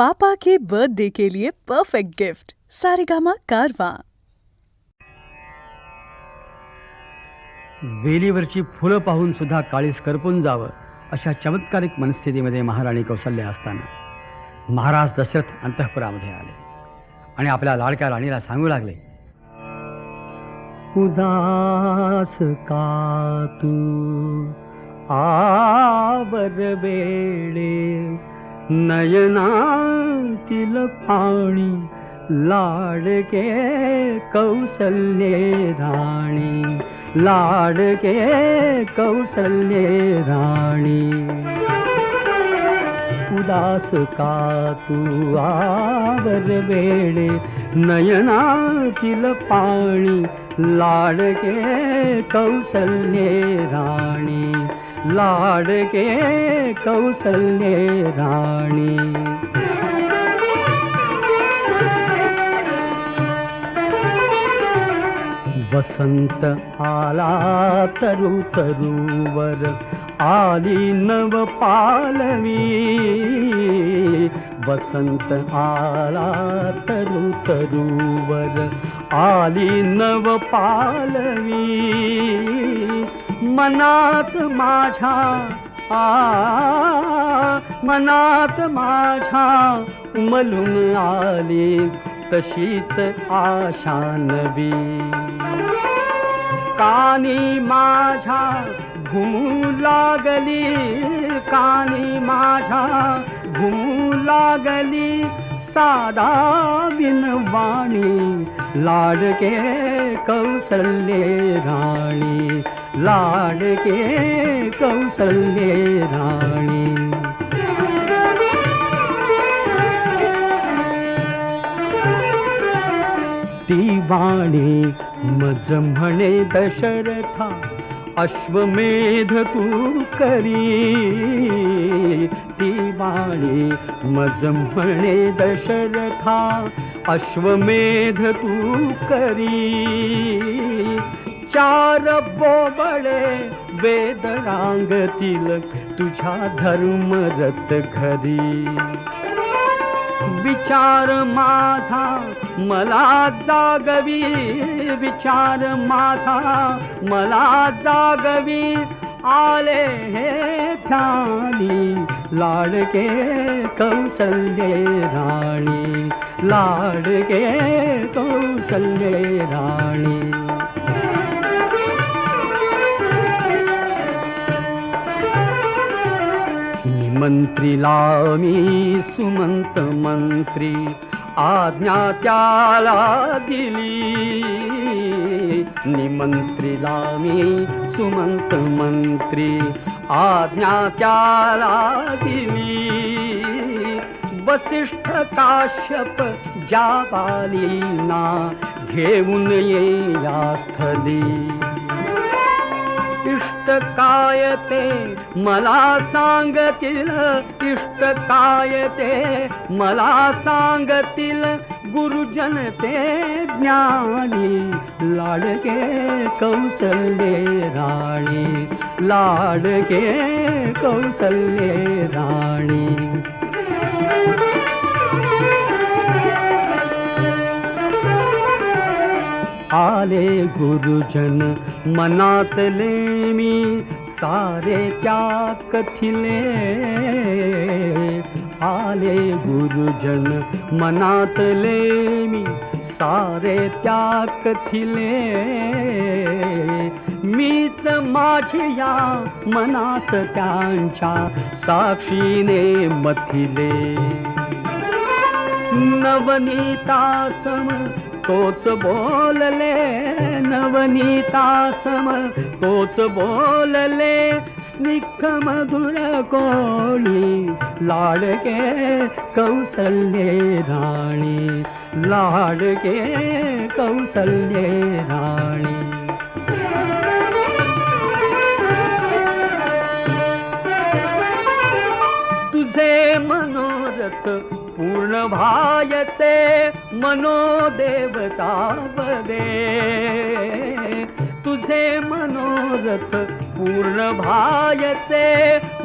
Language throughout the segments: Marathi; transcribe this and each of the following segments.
पापा के बर्थडे के लिए परफेक्ट गिफ्ट सारेगामा कारवा। वेलीवरची फुलं पाहून सुद्धा काळीस करपून जावं अशा चमत्कारिक मनस्थितीमध्ये महाराणी कौसल्या असताना महाराज दशरथ अंतःपुरामध्ये आले आणि आपल्या लाडक्या राणीला सांगू लागले, उदास का तू आवर वेळे, नयनातील पाणी लाडके कौसल्ये राणी, लाडके कौसल्ये राणी। उदास का तू आवर वेळे, नयनातील पाणी लाडके कौसल्ये राणी, लाडके कौसल्ये राणी। वसंत आला तरु तरुवर, आली नव पालवी। वसंत आला तरु तरुवर, आली नव पालवी। मनात माझ्या मनात माझ्या उमलून आली तशीच आशा नवी। कानी माझ्या घुमू लागली, कानी माझ्या घुमू लागली साधा बिनवाणी, लाडके कौसल्ये राणी, लाडके कौसल्ये राणी। ती वाणी मज म्हणे दशरथा, अश्वमेध तू करी। ती वाणी मज म्हणे दशरथा, अश्वमेध तू करी। चार बोबळे वेद रांगतील तुझ्या धर्मरथ घरी। विचार माझा मला जागवी, विचार माझा मला जागवी। आले हे ध्यानी लाडके कौसल्ये राणी, लाडके कौसल्ये राणी। मंत्रीला मी सुमंत मंत्री, आज्ञा त्याला दिली। निमंत्रीला मी सुमंत मंत्री, आज्ञा त्याला दिली। वसिष्ठ काश्यप जाबालीना घेऊन ये या स्थली। इष्ट काय ते मला सांगतील, इष्ट काय ते मला सांगतील गुरुजन ते ज्ञानी, लाडके कौसल्ये राणी, लाडके कौसल्ये राणी। आले गुरुजन मनातले मी सारे त्या कथिले। आले गुरुजन मनातले मी सारे त्या कथिले। मीच माझ्या मनात त्यांच्या साक्षीने मथिले। नवनीता सम तोच बोलले, नवनीता सम तोच बोलले। निख मधुर कोणी लाडके कौसल्ये राणी, लाडके कौसल्ये राणी। तुझे मनोरथ पूर्ण भायते, मनोदेवता वदे। तुझे मनोरथ पूर्ण भायते,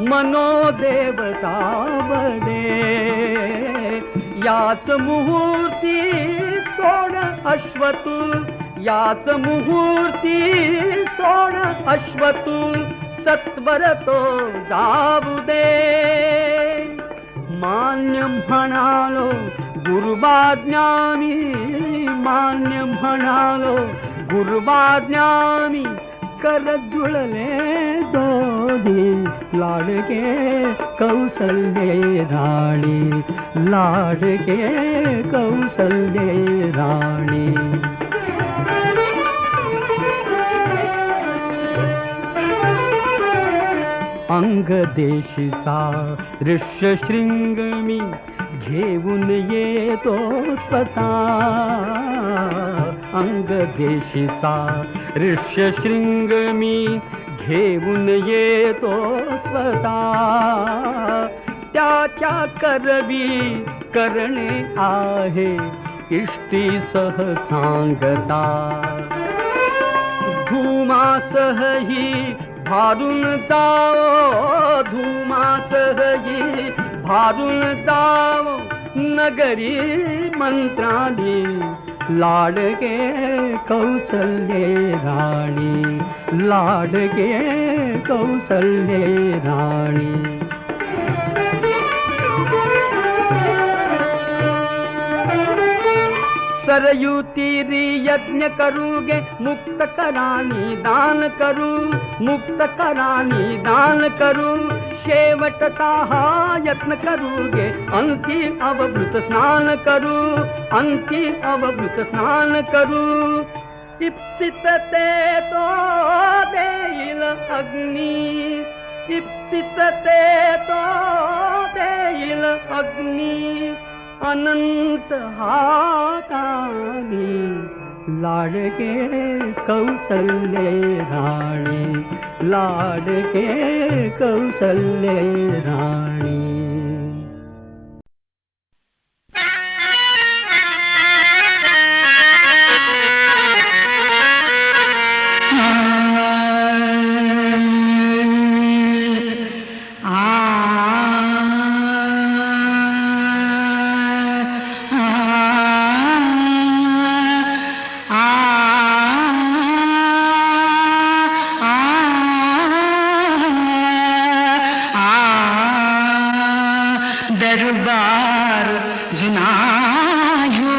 मनोदेवता वदे। याच मुहूर्ती सोड अश्वतू, याच मुहूर्ती सोड अश्वतू, सत्वर तो जाऊ दे. मान्य म्हणालो गुरुबाज्ञानी, मान्य म्हणालो गुरुबाज्ञानी, कर जुळले दोघी लाडके कौसल्ये राणी, लाडके कौसल्ये राणी. अंग देशीचा ऋष्यशृंग मी घेऊन येतो स्वतः, अंग देशीचा ऋष्यशृंग मी घेऊन येतो स्वतः. त्याच्या करवी करणे आहे इष्टी सह सांगता, धुमासह ही भारून जाओ, धुमासह ही भारून जाओ नगरी मंत्रानी, लाडके कौसल्ये राणी, लाडके कौसल्ये राणी. सरयू तीरी यज्ञ करूगे, मुक्त करानी दान करू, मुक्त करानी दान करू, शेवटचा हा यत्न करूगे, अंती अवभृत स्नान करू, अंती अवभृत स्नान करू. इप्सित ते तो देईल अग्नी, इप्सित ते तो देईल अग्नी, अनंत हातानी, लाडके कौसल्ये राणी, लाडके कौसल्ये राणी. दरबार जुना ह्यो,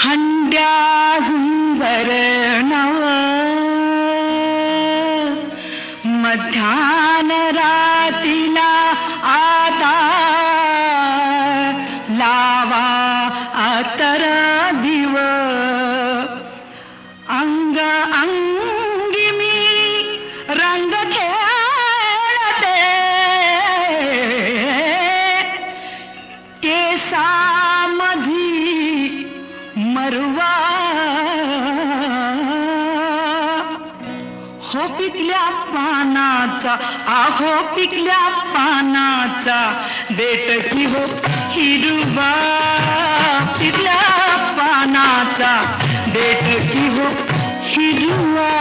हंड्या झुंबर नव, मध्यान रातीला आता लावा आतर दिव, अंग अंगी मी रंग खेळते, केसामधी मरवा, हो पिकल्या पानाचा, आहो पिकल्या पानाचा, देठ की हो हिरवा, पिकल्या पानाचा, देठ की हो हिरवा.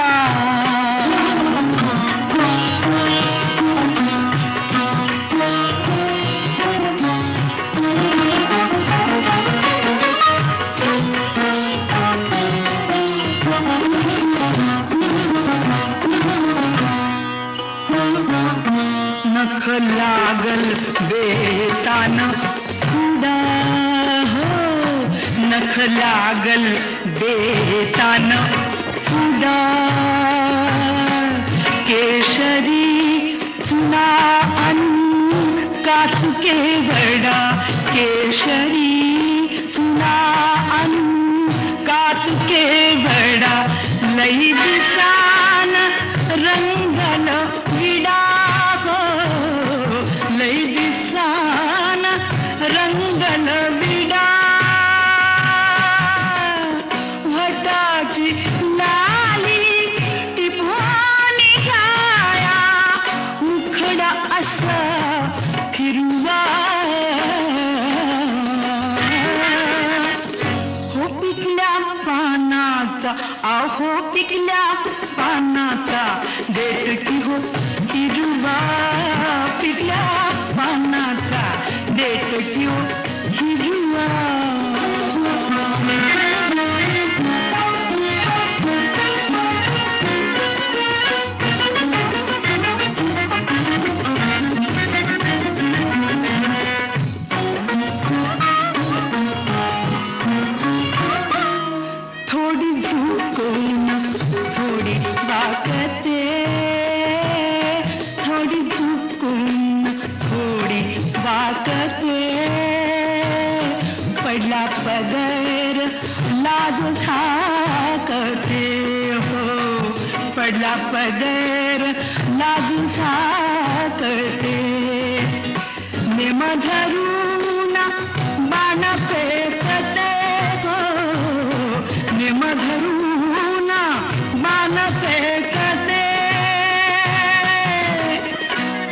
नख लागल बेतान पुडा, हो नख लागल बेतान पुडा, केशरी चुना कातुके वडा, केशरी चुना कातुके वडा, लई दिसान रंगल विडा, लई दिसान रंगल विडा, वटाची लाली टिपवानी छाया, उखडा असा फिरवा, हो पिकल्या पानाचा, आहो पिकल्या पानाचा, देठ की हो हिरवा, पिकल्या पानाचा, देठ की हो पडला पदर लाज झाकते हो, पडला पदर लाज झाकते. नेम धरून बाण पेटते हो, नेम धरून बाण पेटते.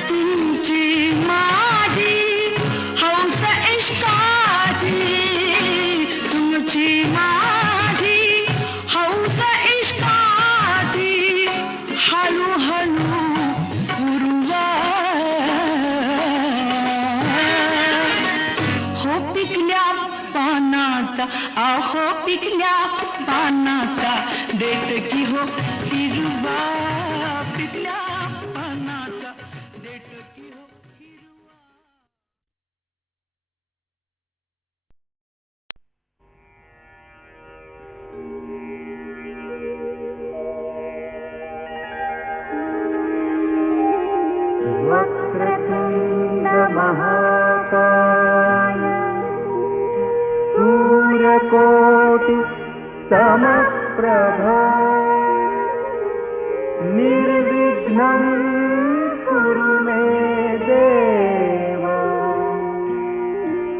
तुमची माझी हौस इश्काची, तुमची माझी हौस इश्काची हळूहळू गुरुवा हो पिकल्या पानाचा, आहो पिकल्या पानाचा देत की हो हिरवा, पिकल्या पानाचा देत की हो हिरवा. वक्रतुंड महाकाय सूर्यकोटि समप्रभा निर्विघ्नं कुरु मे देव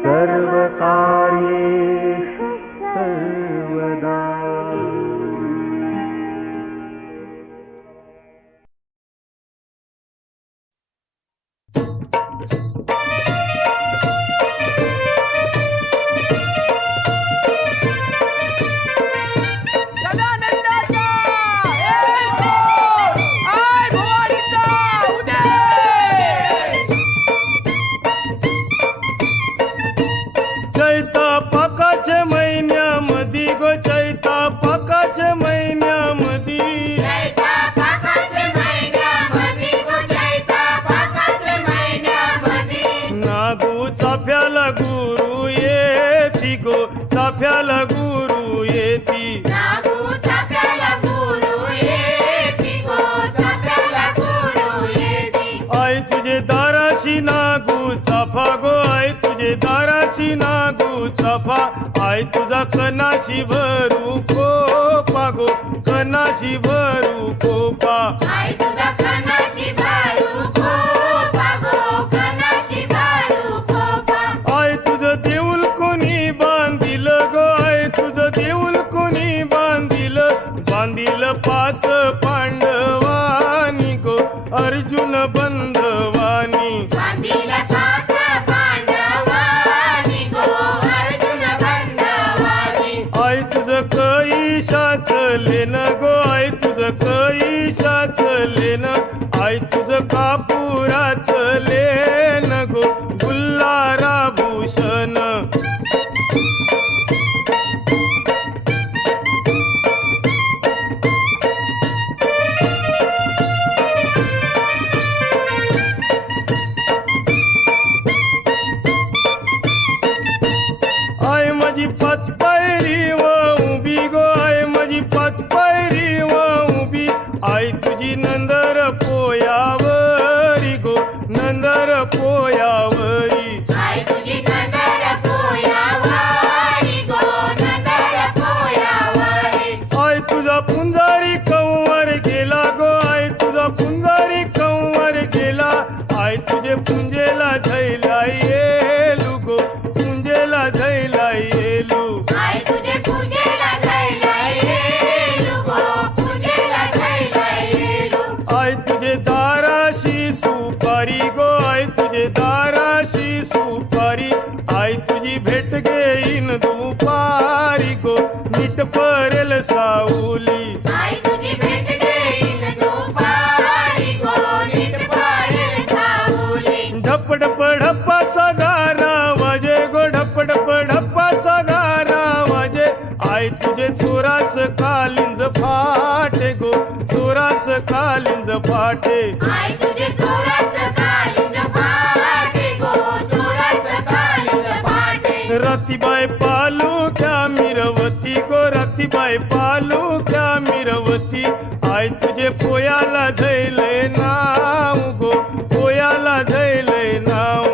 सर्वकार्येषु सर्वदा. चैता पाकाच्या महिन्यामधी गो, चैता पाकाच्या महिन्यामधी नागू चाफ्याला गुरु येती गो, चाफ्याला गुरु येती. आई तुझे दाराशी नागू चाफा गो, आई तुझे दाराशी नागू चाफा. आई तुझा कनाशी भरू कोपा गो, कनाशी भरू कोपा. आई तुझं देऊळ कोणी बांधिल गो, आई तुझं देऊळ कोणी बांधिल, बांधिल पाच पांडवानी गो, अर्जुन बंधवानी. आई तुझं कैशाच लेन गो, आई तुझं कैशाच लेन, आई तुझं कापुराच लेन गो, गुल्हारा भूषण. आई माझी पाच पायरी व उभी गो, आई माझी पाच पायरी व उभी. आई तुझी नंदर पोयावरी गो, नंदर पोयावरी. आई तुझा पुंजारी कंवर गेला गो, आई तुझा पुंजारी कंवर गेला. आई तुझे पुंजेला झैला येलू गो, पुंजेला झैला येलू. आई तुझे दाराशी सुपारी गो, आई तुझे दाराशी सुपारी. आई तुझी भेट घेईन दुपारी गो, नीट परेल सावली. ढपढप ढप्पाचा गारा वाजे गो, ढपढप ढप्पाचा गारा वाजे. आई तुझे चोराच कालिंज फाटे गो, चोराच कालिंज फाटे. रतीबाई पालुक्या मिरवती गो, रतीबाई पालुक्या मिरवती. आई तुझे पोयाला झैले नाव गो, पोयाला झैले नाव.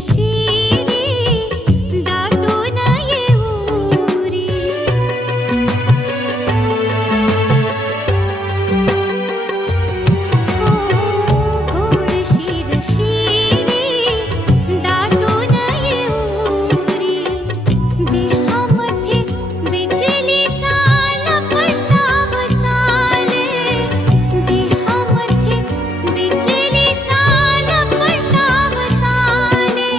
शिरी दाटून येऊरी गोड शिर शिरी दाटून येऊरी देहामध्ये बिजलीचा लपंडाव चाले देहामध्ये बिजलीचा लपंडाव चाले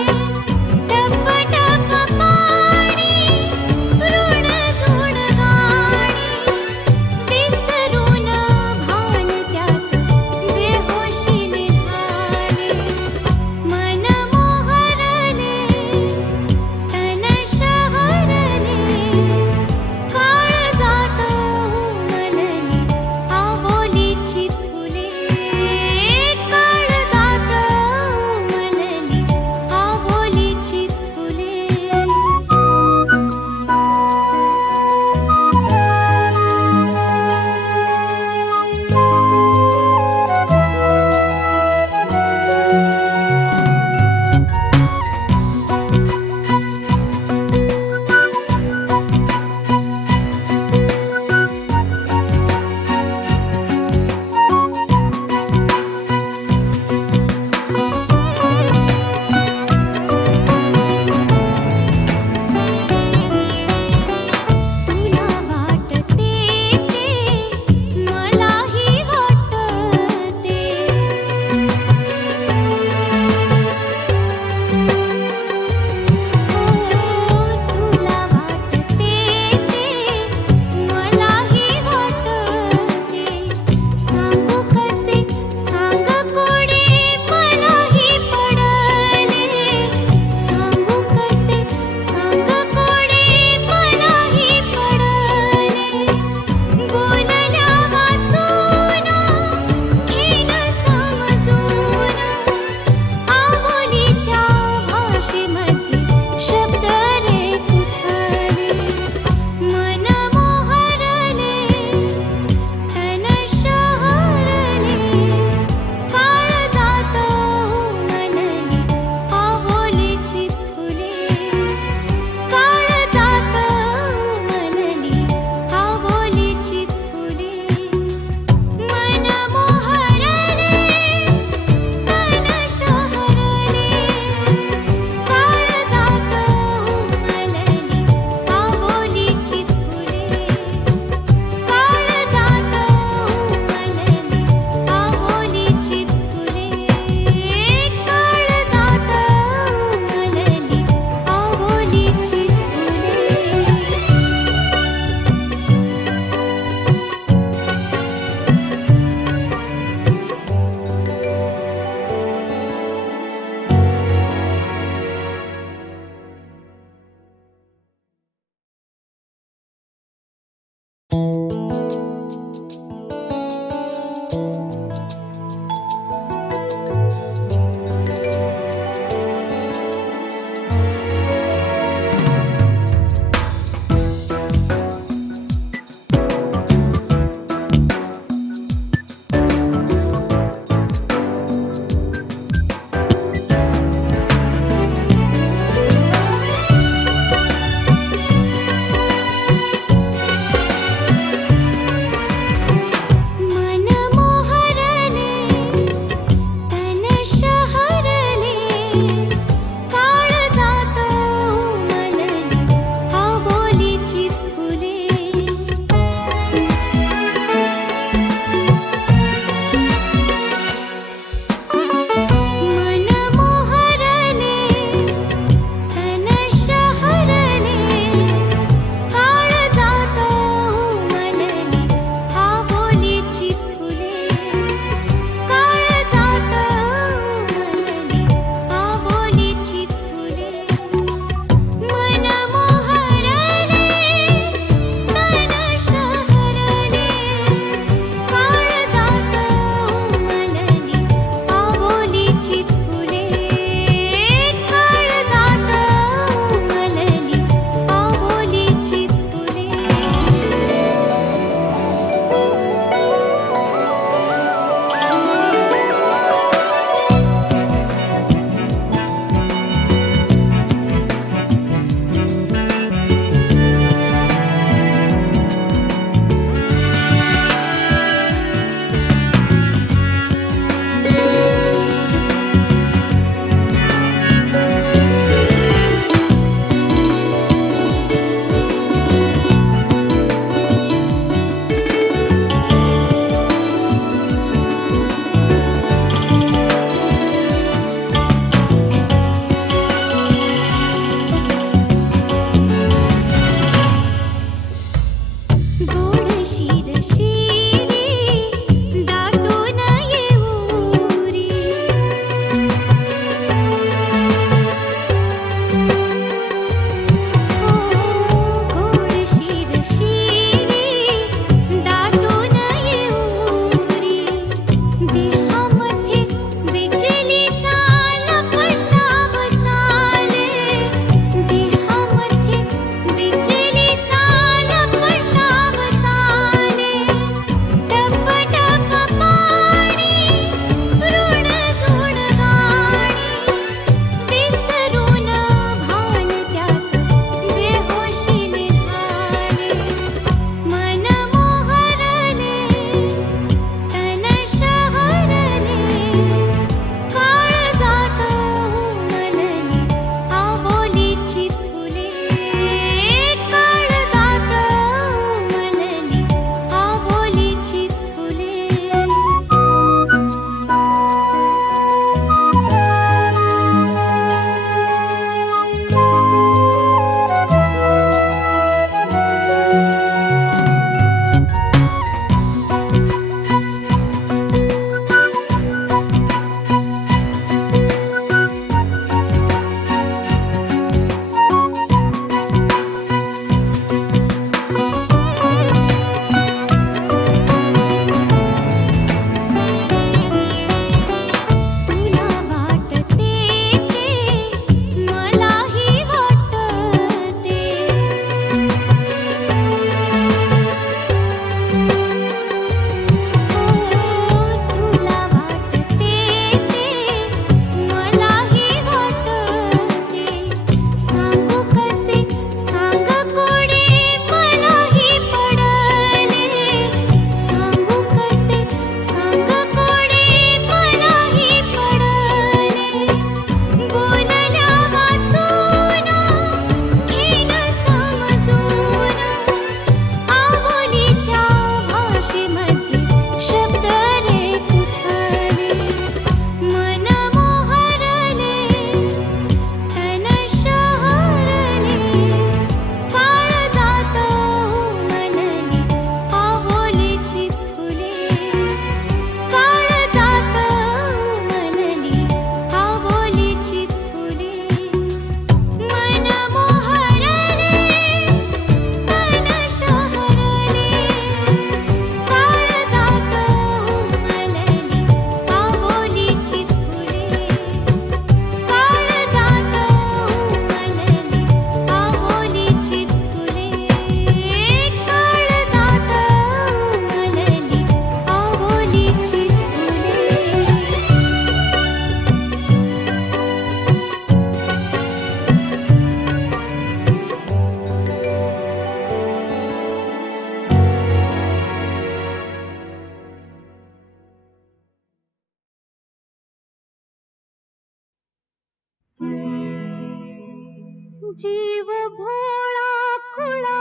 जीव भोळा खुळा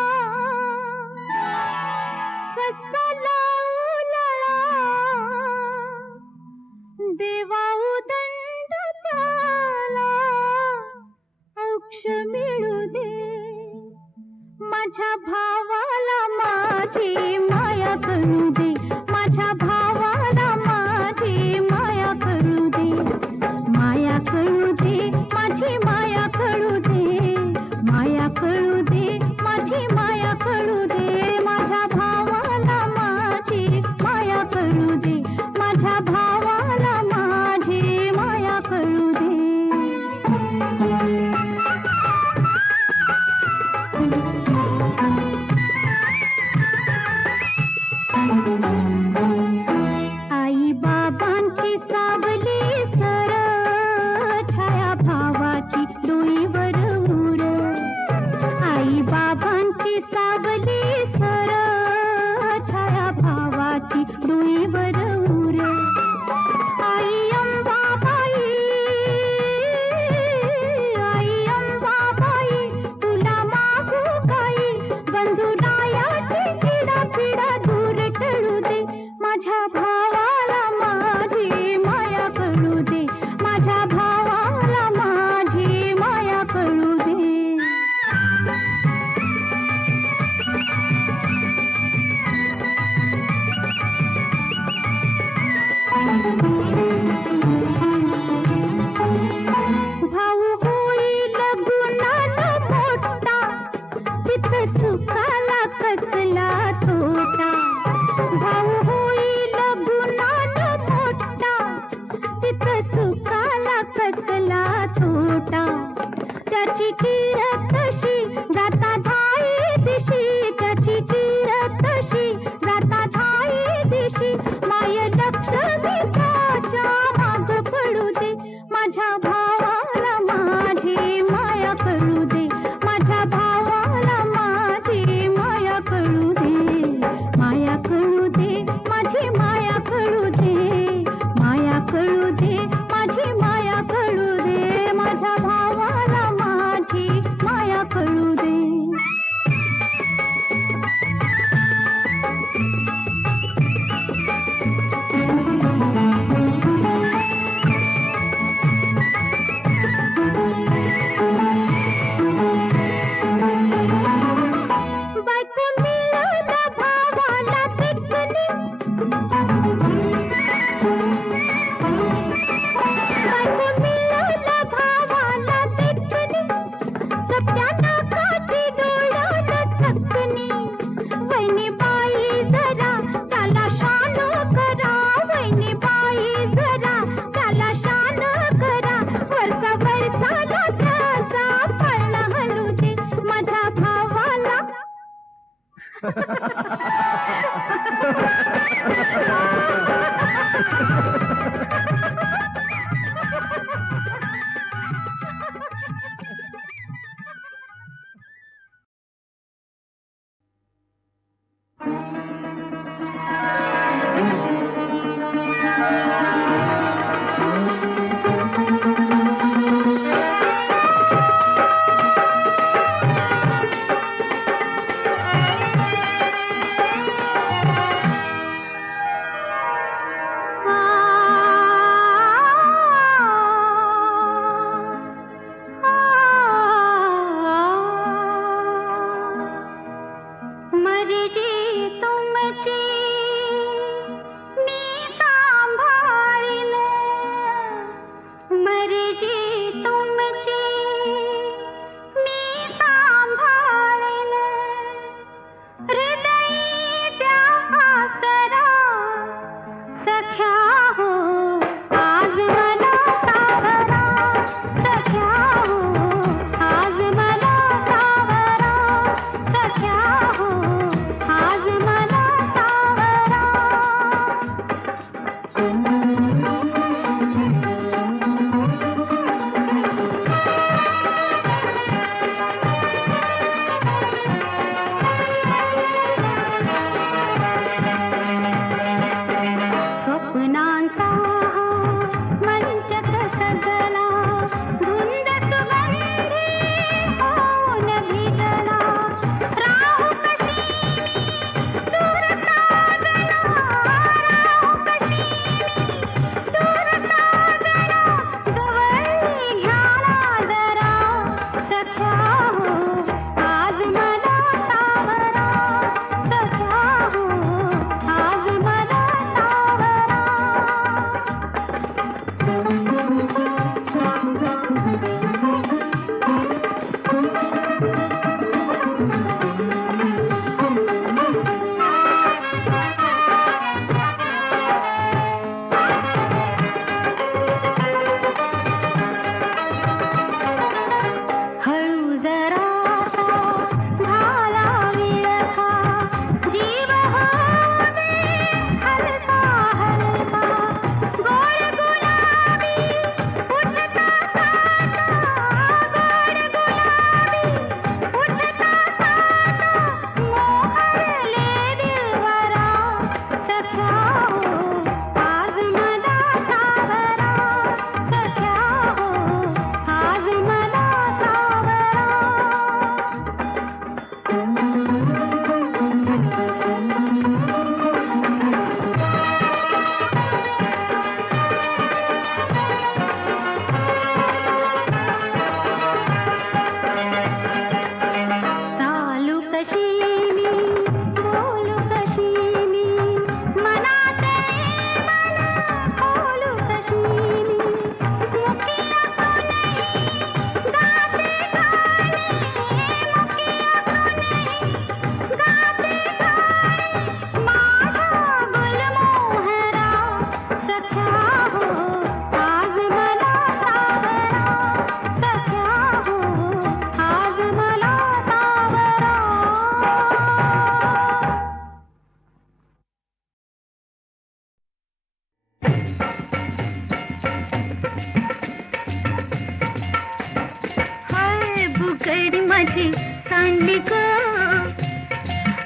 कसा लावला देवा उदंड त्याला औक्ष मिळू दे माझ्या भावाला माझी माया कळू दे माझ्या भावाला माझी माया कळू दे माया कळू दे माझी माया कळू दे माया कळू दे माझी माया कळू दे माझ्या भावाला माझी माया कळू दे माझ्या भावाला माझी माया कळू दे आई बाबांची सावली सर छाया भावाची डोईवर उर आई बाबांची सावली सर छाया भावाची डोईवर उर आई अंबाबाई तुला मागू काही बंधुरायाची चिडा पिडा दूर टळू दे माझ्या भावाला माझी माया कळू दे माझ्या भावाला माझी माया कळू दे भाऊ होईल गुणाला मोठा तिथं सुखाला कसला तोटा भाऊ होईल गुणाला मोठा तिथं सुखाला कसला तोटा त्याची किरत तशी जाता धाई दिशी त्याची किरत तशी जाता धाई दिशी माय लक्ष त्याच्या माग पडू दे माझ्या भावाला माझी माया कळू दे माझ्या भावाला माझी माया कळू दे माया कळू दे माझी माया कळू दे माया कळू दे माझी माया कळू दे माझ्या भावाला माझी माया कळू दे बायको मिळाला भावाला देखणी बायको मिळाला भावाला देखणी सत्या नाकाची डोळ्याला थकणी वहिनी बाई जरा त्याला शान करा वहिनी बाई जरा त्याला शान करा वरचा वरचा त्याचा पळणा हलू दे माझ्या भावाला माझी सांडली ग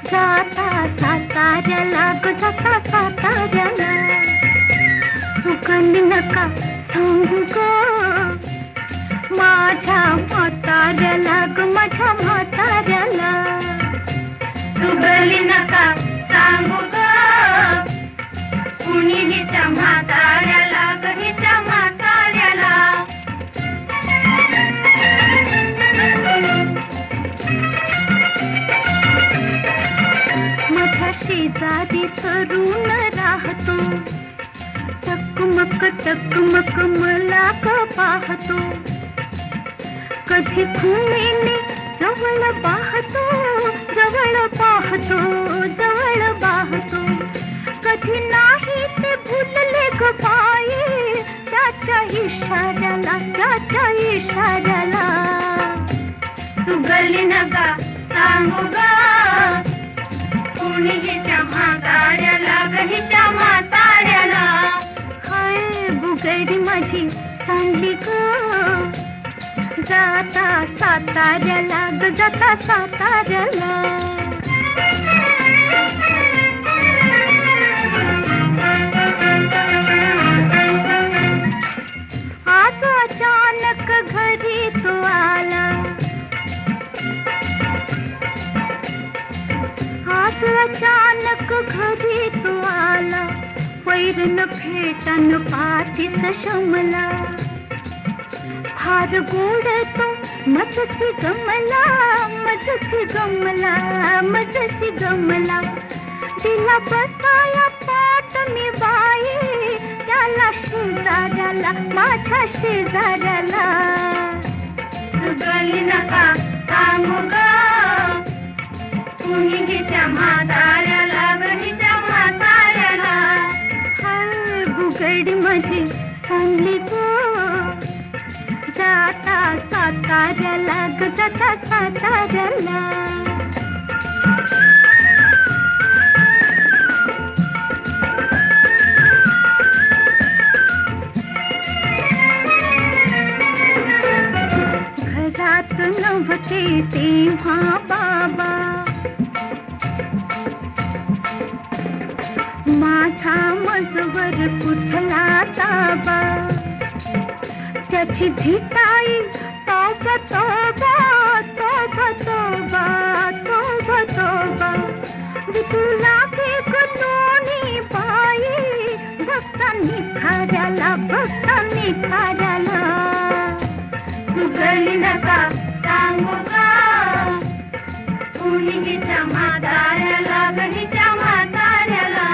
जाता साताऱ्याला ग जाता साताऱ्याला चुकली नका सांगू ग माझ्या म्हाताऱ्याला ग माझ्या म्हाताऱ्याला चुकली नका सांगू ग कुणी हिच्या म्हाताऱ्याला ग हिच्या म्हाताऱ्याला माझ्या शेजारी तरुण राहतो टकमक मला ग पाहतो कधी खुणेने जवळ पाहतो जवळ पाहतो कधी नाही ते भुलले ग पाये त्याच्या इशाऱ्याला चुकली नका सांगू ग कुणी हिच्या म्हाताऱ्याला ग हिच्या म्हाताऱ्याला हाय बुगडी माझी सांडली ग जाता साताऱ्याला ग जाता साताऱ्याला आज अचानक घरी तो आला आज अचानक घरी तो आला वैरन फेटन पाठीस शमला फार गोड तो मजसी गमला दिला बसाया पाट मी बाई त्याला शेजाऱ्याला माझ्या शेजाऱ्याला चुकली नका सांगू ग कुणी हिच्या म्हाताऱ्याला ग हिच्या म्हाताऱ्याला हाय बुगडी माझी सांडली ग जाता साताऱ्याला ग जाता साताऱ्याला घरात नव्हते तेव्हा बाबा माझा मजवर कुठला ताबा त्याची धिटाई तोबा तुला दोन्ही पायी भक्तांनी खाऱ्याला चुकली नका सांगू ग कुणी हिच्या म्हाताऱ्याला ग हिच्या म्हाताऱ्याला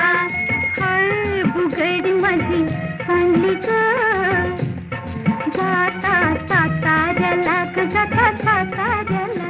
हाय बुगडी माझी सांडली ग जाता साताऱ्याला ग जाता साताऱ्याला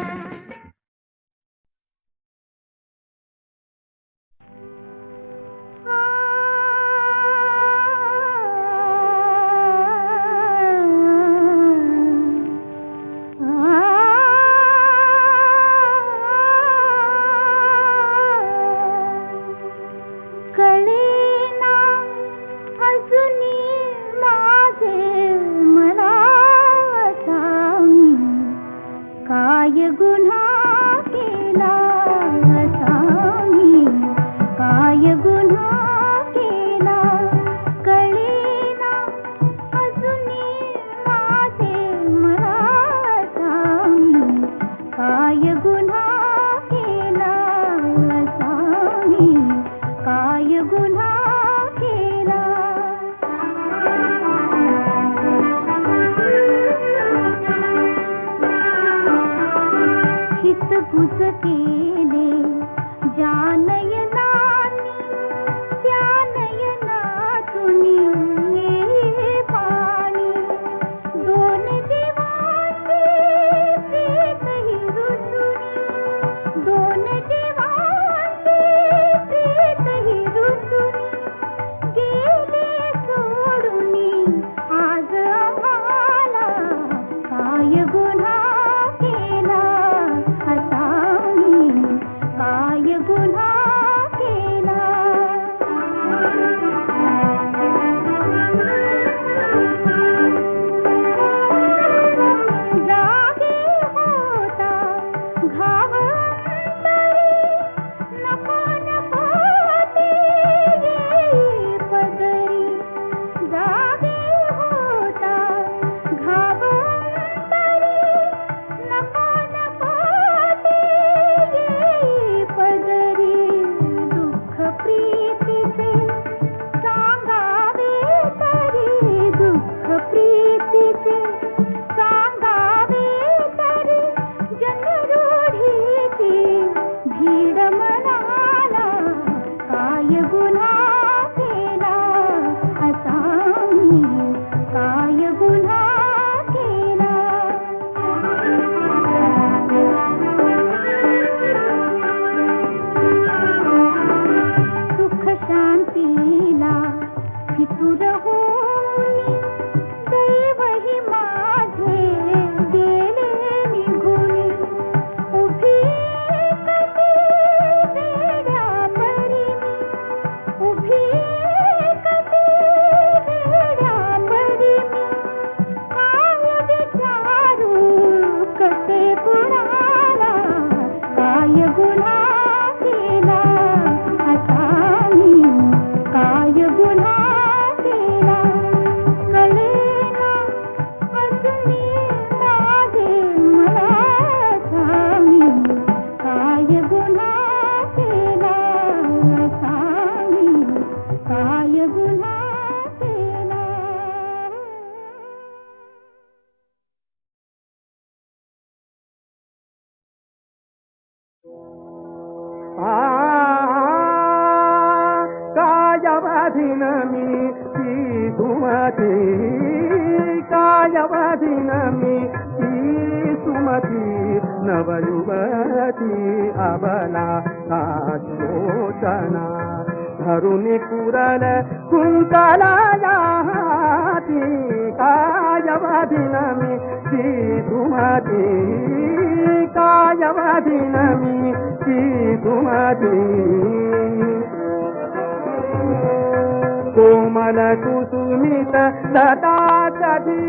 कायवाधीन मी ती सुमती कायवाधीन मी ती सुमती नवयुवती अबला काशोचना धरुणी पुरल कुंतला ती कायवाधीन मी ती सुमती कायवाधीन मी ती सुमती कोमल कुसुमित लता कधी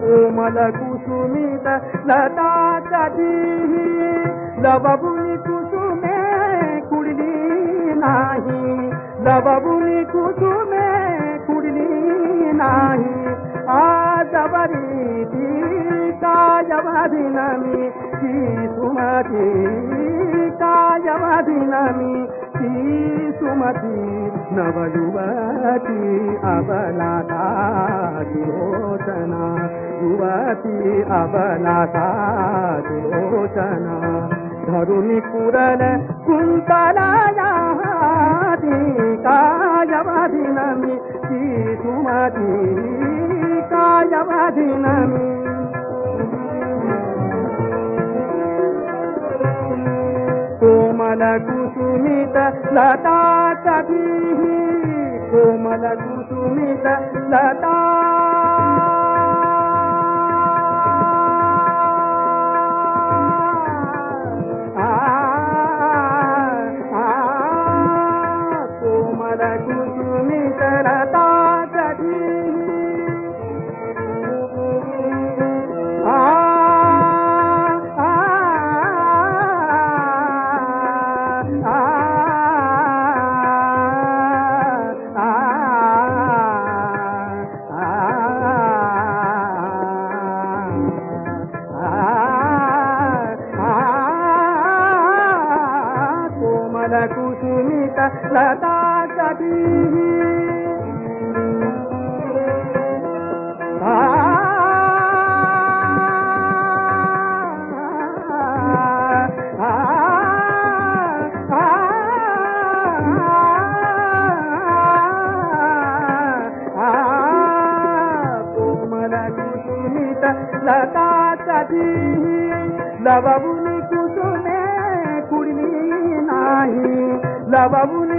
कोमल कुसुमित लता कधी लबबुनी कुसुमे कुडली नाही लबबुनी कुसुमे कुडली नाही आजवरी ती कायवाधीन मी ती सुमती कायवाधीन मी ती सुमती नवयुवती अबला काशोचना युवती अबला काशोचना धरुणी पुरल कुंतला ती कायवाधीन मी ती सुमती कायवाधीन मी कोमल कुसुमित लता कधी कोमल कुसुमित लता कोमल कुसुमित लता कधी कुसुमित लता कधी कोमल कुसुमित लता कधी लबबुनी कुसुमे कुडली नाही लबबुनी